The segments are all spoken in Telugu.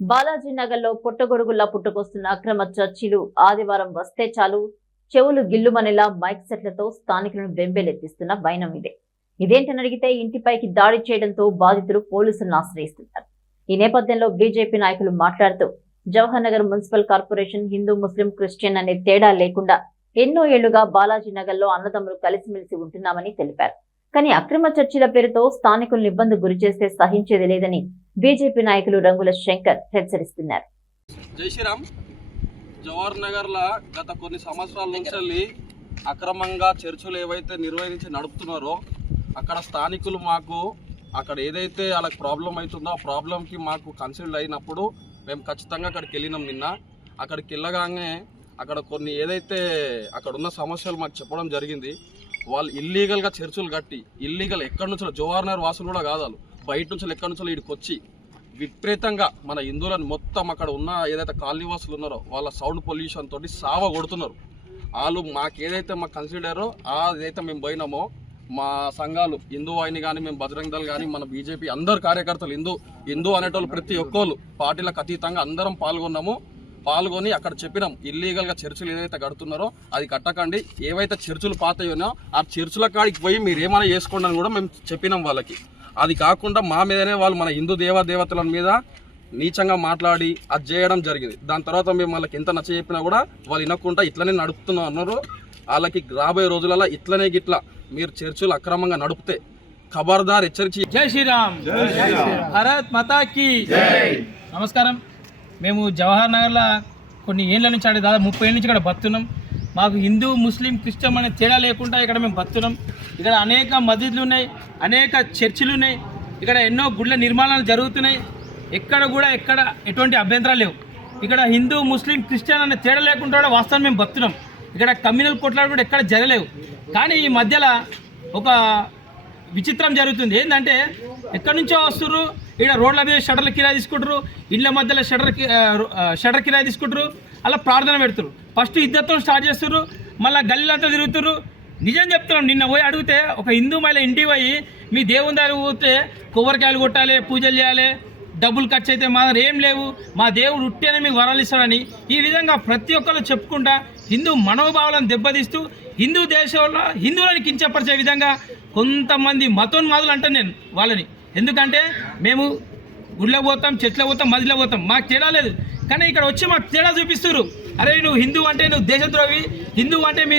బాలాజీ నగర్లో పుట్టగొడుగుల్లా పుట్టుకొస్తున్న అక్రమ చర్చిలు ఆదివారం వస్తే చాలు. చెవులు గిల్లుమనేలా మైక్ సెట్లతో స్థానికులను బెంబేలెత్తిస్తున్న వైనం ఇదే. ఇదేంటని అడిగితే ఇంటిపైకి దాడి చేయడంతో బాధితులు పోలీసులను ఆశ్రయిస్తున్నారు. ఈ నేపథ్యంలో బీజేపీ నాయకులు మాట్లాడుతూ Jawahar Nagar municipal corporation Hindu Muslim Christian అనే తేడా లేకుండా ఎన్నో ఏళ్ళుగా బాలాజీ నగర్లో అన్నదమ్ములు కలిసిమెలిసి ఉంటున్నామని తెలిపారు. కానీ అక్రమ చర్చిల పేరుతో స్థానికులను ఇబ్బంది గురిచేస్తే సహించేది లేదని బీజేపీ నాయకులు రంగుల శంకర్ హెచ్చరిస్తున్నారు. జై శ్రీరామ్. జవహర్ నగర్లో గత కొన్ని సంవత్సరాల నుంచి వెళ్ళి అక్రమంగా చర్చలు ఏవైతే నిర్వహించి నడుపుతున్నారో అక్కడ స్థానికులు మాకు అక్కడ ఏదైతే వాళ్ళకి ప్రాబ్లం అవుతుందో ఆ ప్రాబ్లంకి మాకు కన్సిడర్ అయినప్పుడు మేము ఖచ్చితంగా అక్కడికి వెళ్ళినాం నిన్న. అక్కడికి వెళ్ళగానే అక్కడ కొన్ని ఏదైతే అక్కడ ఉన్న సమస్యలు మాకు చెప్పడం జరిగింది. వాళ్ళు ఇల్లీగల్గా చర్చలు కట్టి ఇల్లీగల్ ఎక్కడి నుంచో జవహర్ నగర్ వాసులు కూడా కాదు బయట నుంచి ఎక్కడి నుంచో వీడికి వచ్చి విపరీతంగా మన హిందువులను మొత్తం అక్కడ ఉన్న ఏదైతే కాలనీవాసులు ఉన్నారో వాళ్ళ సౌండ్ పొల్యూషన్ తోటి సావ కొడుతున్నారు. వాళ్ళు మాకు ఏదైతే మాకు కన్సిడరో అదైతే మేము పోయినామో మా సంఘాలు హిందూ వాహిని కానీ మేము బజరంగ దళ్ కానీ మన బీజేపీ అందరు కార్యకర్తలు హిందూ హిందూ అనేటోళ్ళు ప్రతి ఒక్కళ్ళు పార్టీలకు అతీతంగా అందరం పాల్గొన్నాము. పాల్గొని అక్కడ చెప్పినాం ఇల్లీగల్గా చర్చిలు ఏదైతే కడుతున్నారో అది కట్టకండి. ఏవైతే చర్చిలు పాతయ్యో ఆ చర్చిల కాడికి పోయి మీరు ఏమైనా చేసుకోండి అని కూడా మేము చెప్పినాం వాళ్ళకి. అది కాకుండా మా మీదనే వాళ్ళు మన హిందూ దేవ దేవతల మీద నీచంగా మాట్లాడి అది చేయడం జరిగింది. దాని తర్వాత మేము వాళ్ళకి ఎంత నచ్చ చెప్పినా కూడా వాళ్ళు వినకుండా ఇట్లనే నడుపుతున్నాం అన్నారు. వాళ్ళకి రాబోయే రోజులలో ఇట్లనే గిట్లా మీరు చర్చిలు అక్రమంగా నడిపితే ఖబర్దార్ హెచ్చరించి జై శ్రీరామ్. భారత్ మాతా కి నమస్కారం. మేము జవహర్ నగర్లో కొన్ని ఏళ్ళ నుంచి అంటే దాదాపు ముప్పై ఏళ్ళ నుంచి ఇక్కడ బతున్నాం. మాకు హిందూ ముస్లిం క్రిస్టియన్ అనే తేడా లేకుండా ఇక్కడ మేము బతున్నాం. ఇక్కడ అనేక మసీదులు ఉన్నాయి అనేక చర్చిలు ఉన్నాయి ఇక్కడ ఎన్నో గుళ్ళ నిర్మాణాలు జరుగుతున్నాయి. ఎక్కడ కూడా ఎక్కడ ఎటువంటి అభ్యంతరాలు లేవు. ఇక్కడ హిందూ ముస్లిం క్రిస్టియన్ అనే తేడా లేకుండా కూడా వాస్తవం మేము బతున్నాం. ఇక్కడ కమ్యూనల్ కొట్లాడు కూడా ఎక్కడ జరగలేవు. కానీ ఈ మధ్యలో ఒక విచిత్రం జరుగుతుంది. ఏంటంటే ఎక్కడి నుంచో వస్తుర్రు ఇక్కడ రోడ్ల మీద షటర్ల కిరాయి తీసుకుంటారు ఇళ్ళ మధ్యలో షటర్ షటర్ కిరాయి తీసుకుంటారు అలా ప్రార్థన పెడతారు ఫస్ట్ ఇద్దరితో స్టార్ట్ చేస్తుర్రు మళ్ళీ గల్లీలంతా తిరుగుతుర్రు. నిజం చెప్తున్నాం నిన్న పోయి అడిగితే ఒక హిందూ మహిళ ఇంటికి పోయి మీ దేవుని దగ్గర పోతే కొబ్బరికాయలు కొట్టాలి పూజలు చేయాలి డబ్బులు ఖర్చు అయితే మా దగ్గర ఏం లేవు మా దేవుడు ఉట్టినే మీకు వరాలు ఇస్తాడని. ఈ విధంగా ప్రతి ఒక్కరు చెప్పుకుంటా హిందూ మనోభావాలను దెబ్బతీస్తూ హిందూ దేశంలో హిందువులను కించపరిచే విధంగా కొంతమంది మతోన్మాదులు అంటాను నేను వాళ్ళని. ఎందుకంటే మేము గుళ్ళో పోతాం చెట్ల పోతాం మదిలో పోతాం మాకు తేడా లేదు. కానీ ఇక్కడ వచ్చి మాకు తేడా చూపిస్తారు అరే నువ్వు హిందూ అంటే నువ్వు దేశద్రోహి. హిందూ అంటే మీ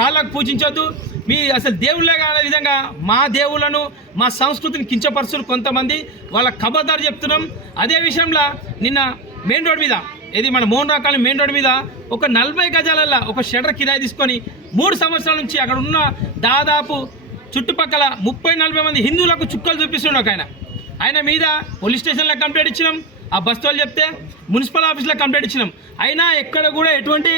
రాళ్ళకు పూజించొద్దు. మీ అసలు దేవుళ్ళే కాని విధంగా మా దేవుళ్ళను మా సంస్కృతిని కించపరుస్తున్నారు కొంతమంది. వాళ్ళ కబర్దారు చెప్తున్నాం. అదే విషయంలో నిన్న మెయిన్ రోడ్ మీద ఇది మన మోహన్ రాకాల మెయిన్ రోడ్ మీద ఒక నలభై గజాలలో ఒక షటర్ కిరాయి తీసుకొని మూడు సంవత్సరాల నుంచి అక్కడ ఉన్న దాదాపు చుట్టుపక్కల ముప్పై నలభై మంది హిందువులకు చుక్కలు చూపిస్తున్నాడు ఒక ఆయన. ఆయన మీద పోలీస్ స్టేషన్లో కంప్లైంట్ ఇచ్చినాం. ఆ బస్ వాళ్ళు చెప్తే మున్సిపల్ ఆఫీస్లో కంప్లైంట్ ఇచ్చినాం. అయినా ఎక్కడ కూడా ఎటువంటి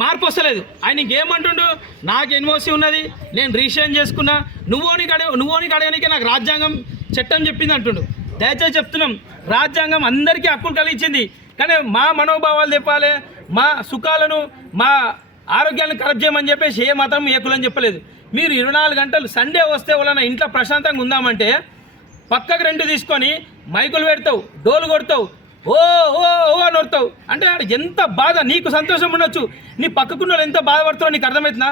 మార్పు వస్తలేదు. ఆయన ఇంకేమంటుండు? నాకు ఎన్ఓసి ఉన్నది నేను రిజిస్ట్రేషన్ చేసుకున్నా నువ్వుని కడ నువ్వుని కడగనికే నాకు రాజ్యాంగం చట్టం చెప్పింది అంటుండు. దయచేసి చెప్తున్నాం రాజ్యాంగం అందరికీ హక్కులు కలిగించింది. కానీ మా మనోభావాలు చెప్పాలి మా సుఖాలను మా ఆరోగ్యాన్ని కరెక్ట్ చేయమని చెప్పేసి ఏ మతం ఏ కులం చెప్పలేదు. మీరు ఇరవై నాలుగు గంటలు సండే వస్తే వలన ఇంట్లో ప్రశాంతంగా ఉందామంటే పక్కకు రెండు తీసుకొని మైకులు పెడతావు డోలు కొడతావు ఓ ఓ ఓ అని కొడతావు అంటే ఆడ ఎంత బాధ నీకు సంతోషం ఉండొచ్చు. నీ పక్కకున్న వాళ్ళు ఎంత బాధపడుతున్నావు నీకు అర్థమవుతుందా?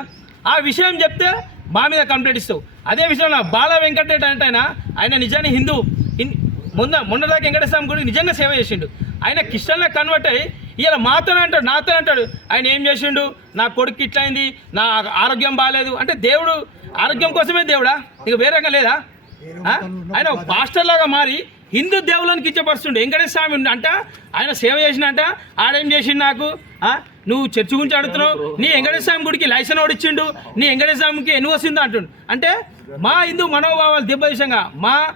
ఆ విషయం చెప్తే మా మీద కంప్లైంట్ ఇస్తావు. అదే విషయంలో బాల వెంకటరెడ్డి అంటే ఆయన ఆయన నిజాన్ని హిందూ ముంద మొన్న మొన్నదాకా వెంకటేశ్వరం స్వామి గుడికి నిజంగా సేవ చేసిండు. ఆయన కిష్టంగా కన్వర్ట్ అయ్యి ఇలా మాతోనే అంటాడు నాతోనే అంటాడు ఆయన ఏం చేసిండు? నా కొడుకు ఇట్లయింది నా ఆరోగ్యం బాగాలేదు అంటే దేవుడు ఆరోగ్యం కోసమే దేవుడా? ఇక వేరేగా లేదా? ఆయన పాస్టర్ లాగా మారి హిందూ దేవులను కించపరుస్తుండే వెంకటేశ్వర స్వామి అంట ఆయన సేవ చేసినంట ఆడేం చేసిండు నాకు? నువ్వు చర్చి గురించి అడుగుతున్నావు నీ వెంకటేశ్వర స్వామి గుడికి లైసెన్స్ ఓడిచ్చిండు నీ వెంకటేశ్వర స్వామికి ఎన్ని అంటుండు. అంటే మా హిందూ మనోభావాలు దెబ్బతీసంగా మా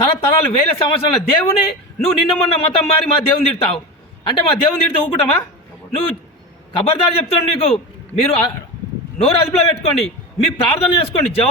తరతరాలు వేల సంవత్సరాల దేవుని నువ్వు నిన్న మొన్న మతం మారి మా దేవుని తిడతావు. అంటే మా దేవుని తిడితే ఊకుటమా? నువ్వు ఖబర్దారు చెప్తున్నావు నీకు. మీరు నోరు అదుపులో పెట్టుకోండి. మీ ప్రార్థన చేసుకోండి. జవా